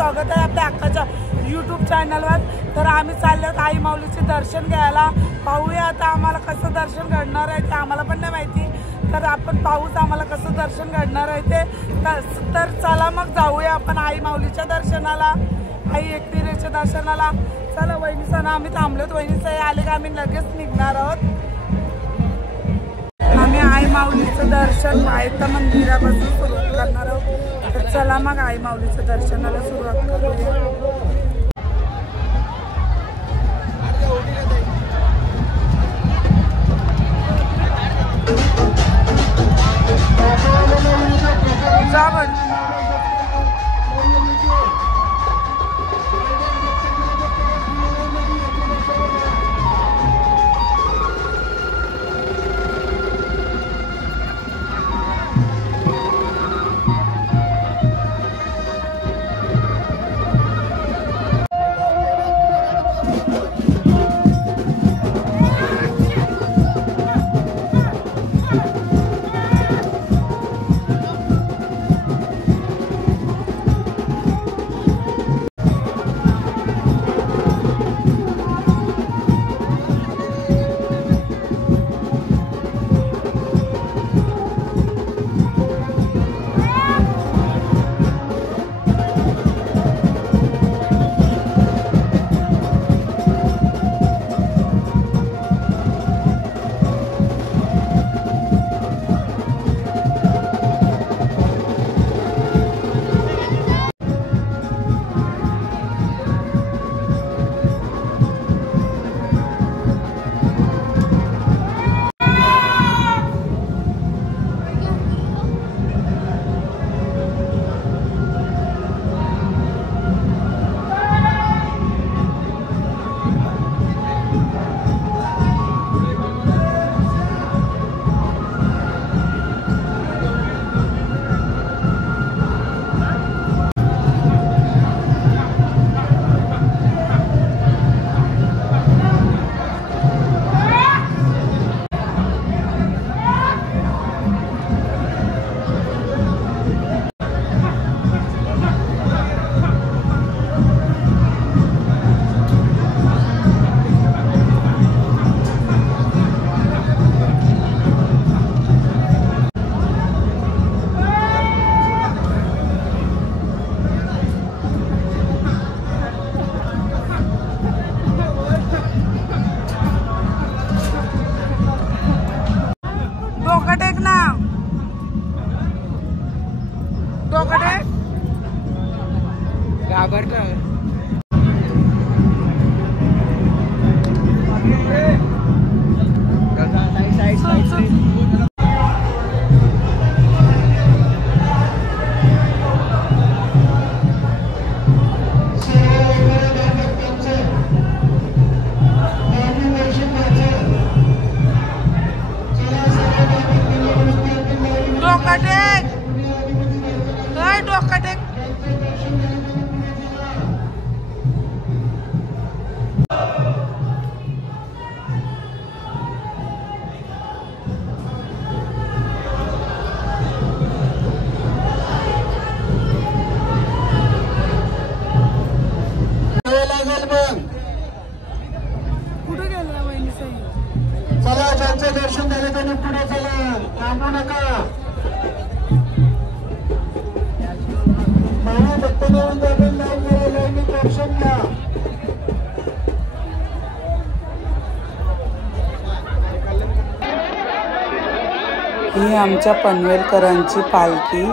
स्वागत आहे आपल्या अक्काच्या यूट्यूब चॅनलवर। तर आम्ही चाललो आई माऊलीचे दर्शन घ्यायला। पाहूया आता आम्हाला कसं दर्शन घडणार आहे ते आम्हाला पण नाही माहिती, तर आपण पाहूच आम्हाला कसं दर्शन घडणार आहे ते। तर चला मग जाऊया आपण आई माऊलीच्या दर्शनाला, आई एकविरेच्या दर्शनाला। चला वहिनीचं ना आम्ही थांबलोत, वहिनीचं आले का आम्ही लगेच निघणार आहोत। आम्ही आई माऊलीचं दर्शन पायथा मंदिरापासून सुरुवात करणार आहोत। तर चला मग आई माऊलीच्या दर्शनाला सुरुवात करूया। चला ज्यांचं दर्शन झालं त्यांनी पुढे चला, थांबू नका। दर्शन घ्या। ही आमच्या पनवेलकरांची पालखी।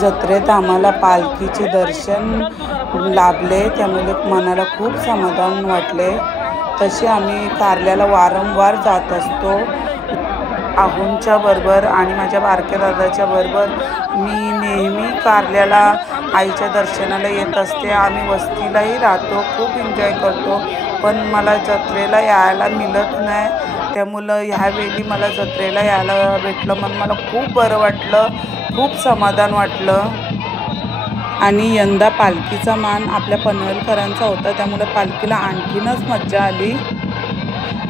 जत्रेत आम्हाला पालखीचे दर्शन लाभले, त्यामुळे मनाला खूप समाधान वाटले। तसे आम्ही कारल्याला वारंवार जात असतो। आहुंच्या बरोबर आणि माझ्या बारक्या दादाच्या बरोबर मी नेहमी कारल्याला आईच्या दर्शनाला येत असते। आम्ही वस्तीलाही राहतो, खूप एन्जॉय करतो, पण मला जत्रेला यायला मिळत नाही, त्यामुळे ह्यावेळी मला जत्रेला यायला भेटलं म्हणून मला खूप बरं वाटलं, खूप समाधान वाटलं। आणि यंदा पालखीचा मान आपल्या पनवेलकरांचा होता, त्यामुळे पालखीला आणखीनच मज्जा आली।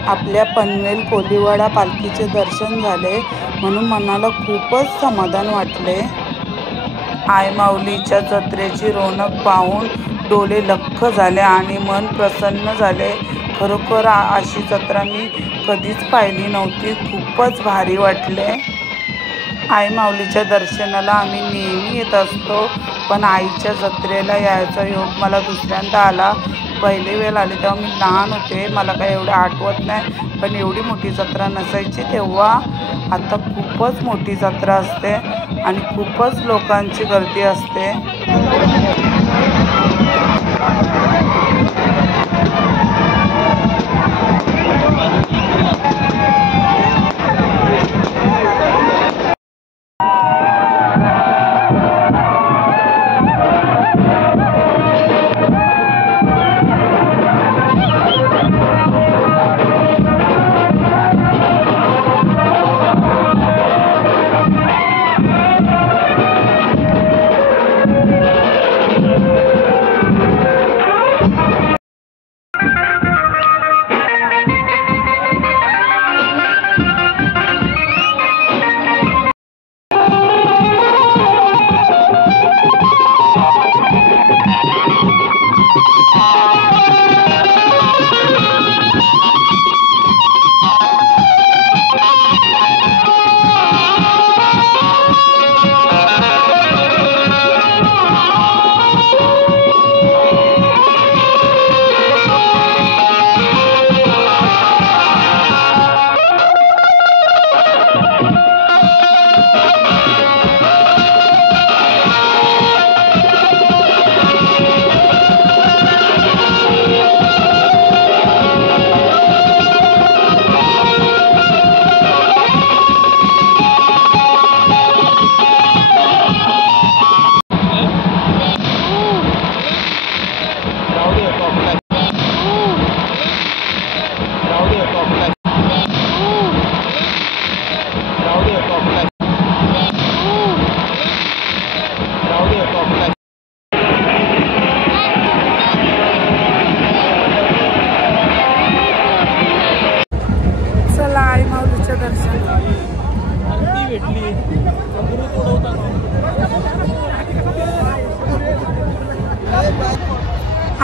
आपल्या पनवेल कोलीवाडा पालखीचे दर्शन झाले म्हणून मनाला खूपच समाधान वाटले। आई माऊलीच्या जत्रेची रौनक पाहून डोळे लख्ख झाले आणि मन प्रसन्न झाले. खरोखर अशी जत्रा मी कधीच पाहिली नव्हती. खूपच भारी वाटले. आई माऊलीच्या दर्शनाला आम्ही नेहमी येत असतो, पण आईच्या जत्रेला यायचा योग मला दुसऱ्यांदा आला. पहिली वेळ आली तेव्हा मी लहान होते, मला काही एवढं आठवत नाही, पण एवढी मोठी जत्रा नसायची तेव्हा. आता खूपच मोठी जत्रा असते आणि खूपच लोकांची गर्दी असते.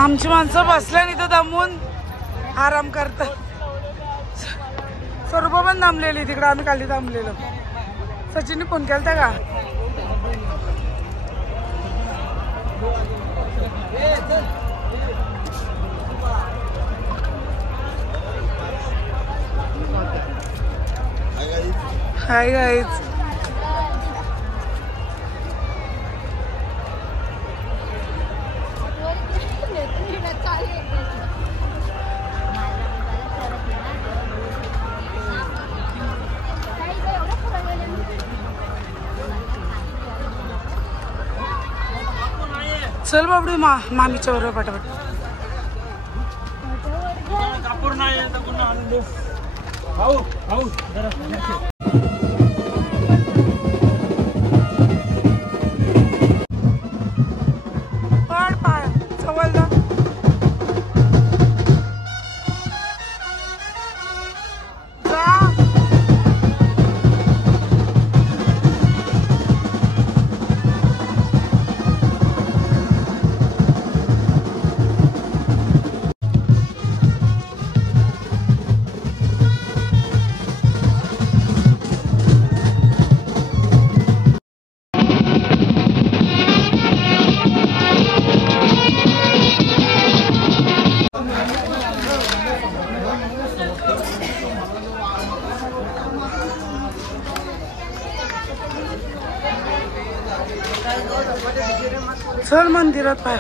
आमची माणसं बसल्या इथं दमून आराम करतात. स्वरूप पण दमलेली तिकडं, आम्ही खाली दमलेलो. सचिनने फोन केलता का? Hi guys. चल बाबडी मामीच्या बरोबर पटापट. पड पाय चवल जा. चल मंदिरात पाय.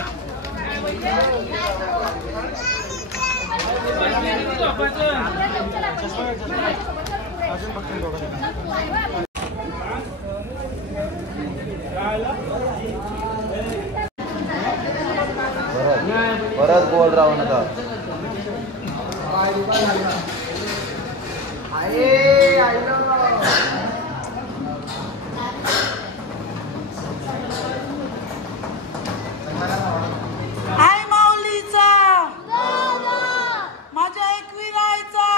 परत बोल राहू नका. आई माऊलीचा माझ्या एकविरायचा.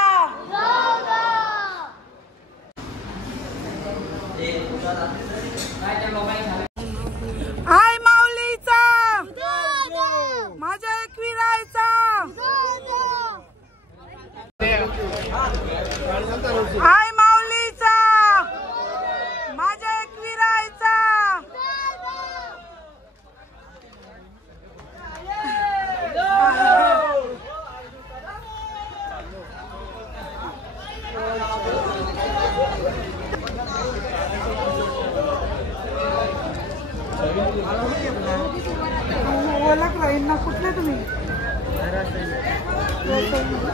ना कुठले तुम्ही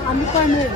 आम्ही पनवेल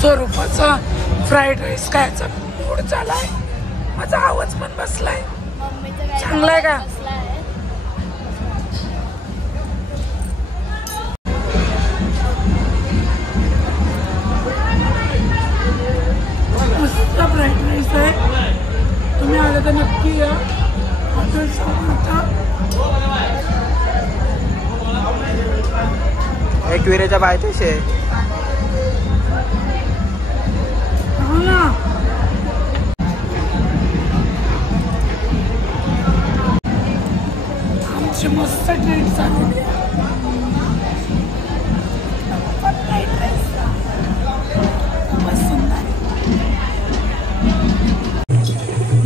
स्वरूपाचा फ्राईड राईस खायचा मूड झालाय. माझा आवाज पण बसलाय. चांगलाय का? मस्त फ्राईड राईस आहे. तुम्ही आलं तर नक्की या. हॉटेल एकविरेच्या बायतेशे आमची मस्त ट्रीट झालेली आहे.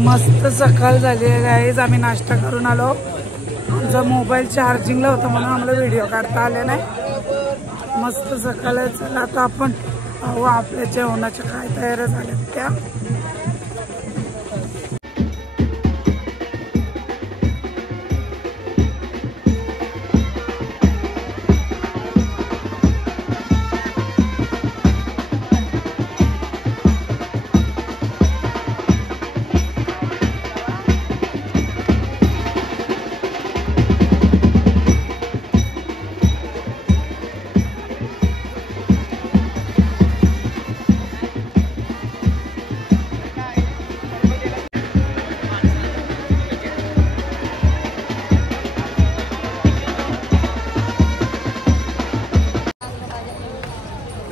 मस्त सकाळ झाली आहे गाईज. आम्ही नाश्ता करून आलो. आमचा मोबाईल चार्जिंगला होता म्हणून आम्हाला व्हिडिओ काढता आले नाही. मस्त सकाळ आहे. चला आता आपण पाहू आपल्या जेवणाच्या काय तयारी झाल्यात त्या.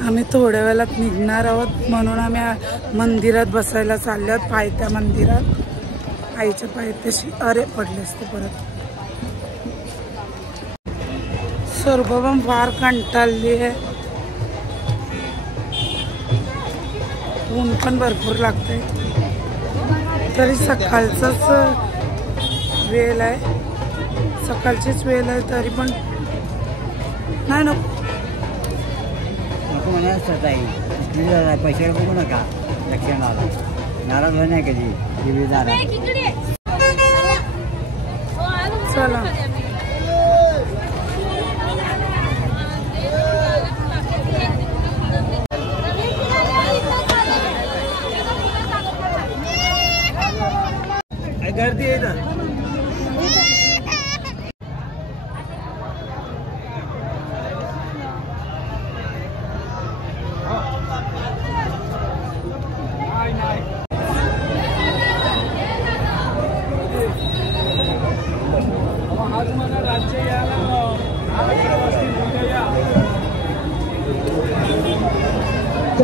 आम्ही थोड्या वेळात निघणार आहोत म्हणून आम्ही मंदिरात बसायला चाललो आहोत. पायथ्या मंदिरात आईच्या पायथ्याशी. अरे पडले असते परत. स्वरूप पण फार कंटाळली आहे. ऊन पण भरपूर लागते. तरी सकाळचाच वेळ आहे. सकाळचीच वेळ आहे तरी पण नाही नको पैसे बघू नका. लक्षणाला नाराज होणार कधी जीवीदार. चला गर्दी आहे ना.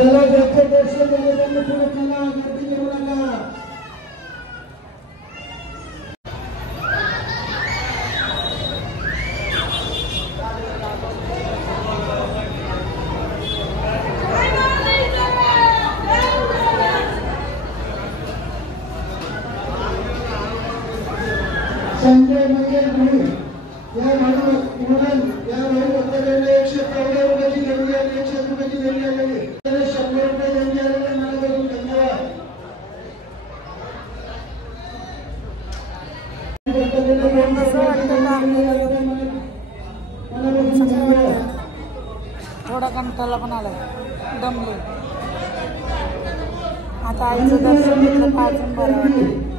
चला ज्याचं दर्शन झालं त्यांनी पुढे चला, गर्दी करू नका. संजय मंगल भाऊ या भाऊ उमरण या भाऊ वक्तव्याला 114 रुपयाची देणगी आणि 100 रुपयाची देणगी आलेली. त्याला 100 रुपये देणगी आलेली. मनापासून धन्यवाद. थोडा कंटाळा पण आला, दमले. आता आईचं दर्शन घेतलं का अजून बरं वाटतं.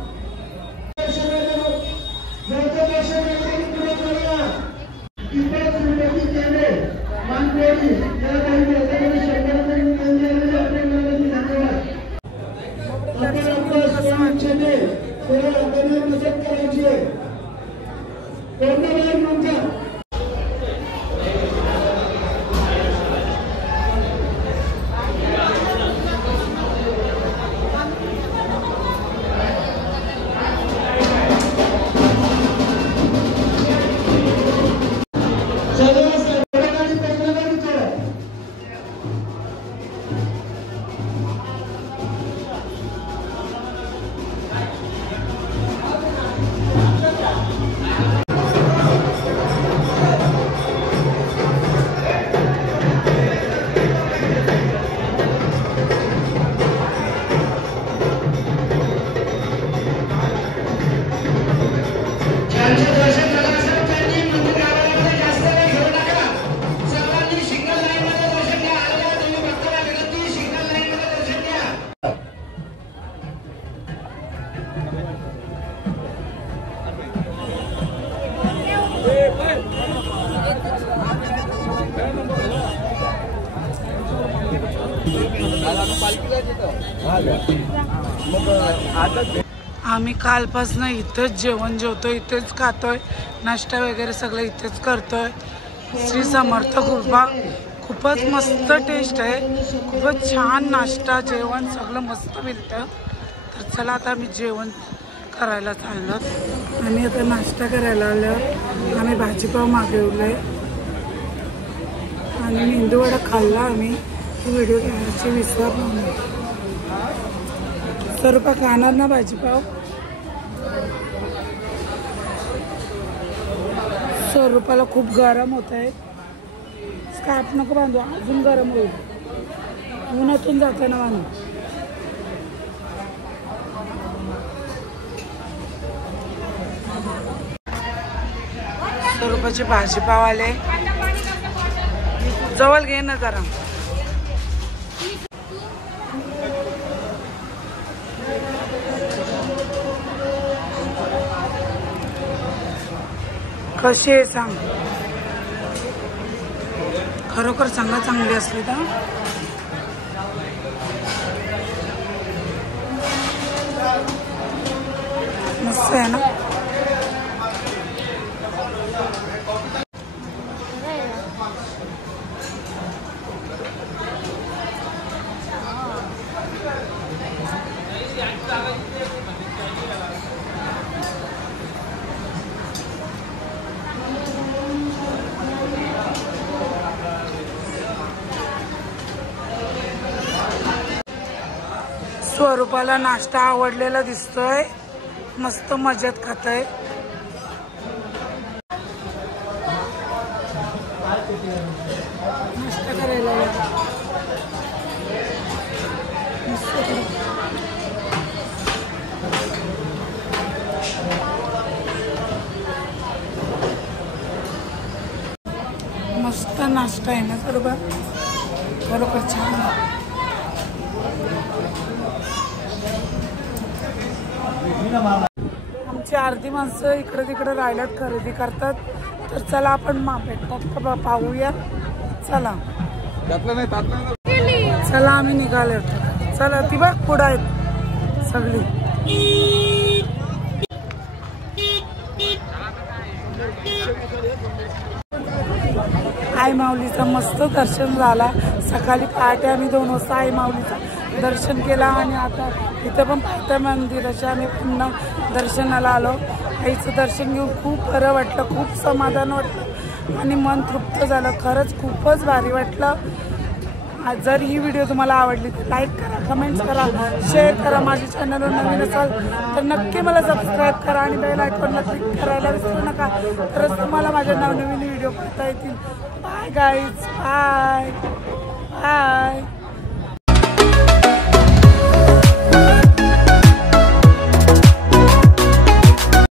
आम्ही कालपासून इथेच जेवण जेवतो, इथेच खातोय, नाश्ता वगैरे सगळं इथेच करतोय. श्री समर्थ कृपा खूपच मस्त टेस्ट आहे, खूपच छान नाश्ता जेवण सगळं मस्त मिळतं. तर चला आता आम्ही जेवण करायला चाललो. आम्ही आता नाश्ता करायला आलो. आम्ही भाजीपाव मागवले आणि मेंदूवडा खाल्ला. आम्ही व्हिडिओ घ्यायची विसरलो नाही. स्वरूपा खाणार ना भाजीपाव? स्वरूपाला खूप गरम होत आहे. स्कार्फ नको बांधू, अजून गरम होईल. उन्हातून जाताना बांधू. स्वरूपाचे भाजीपाव आले. जवळ घे ना जरा. कशी आहे सांग, खरोखर सांगा. चांगली असली तर मस्त आहे ना. स्वरूपाला नाश्ता आवडलेला दिसतोय, मस्त मजेत खातोय. नाश्ता करायला मस्त नाश्ता आहे ना स्वरूपा, खरोखर छान आहे. आमची अर्धी माणसं इकडे तिकडे राहिल्यात, खरेदी करतात. तर चला आपण भेटतात का पाहूया. चला चला आम्ही निघालो. चला ती बघ पुढं आहेत सगळी. आई माऊलीचं मस्त दर्शन झाला. सकाळी पहाटे आम्ही 2 वाजता आई माऊलीचं दर्शन केलं आणि आता इथं पण पाहता मंदिराच्या आम्ही पुन्हा दर्शनाला आलो. आईचं दर्शन घेऊन खूप बरं वाटलं, खूप समाधान वाटलं आणि मन तृप्त झालं. खरंच खूपच भारी वाटलं. जर ही व्हिडिओ तुम्हाला आवडली तर लाईक करा, कमेंट्स करा, शेअर करा. माझ्या चॅनलवर नवीन असाल तर नक्की मला सबस्क्राईब करा आणि बेल आयकॉनला क्लिक करायला विसरू नका. तरच तुम्हाला माझ्या नवनवीन व्हिडिओ पाहता येतील. Bye guys, bye bye.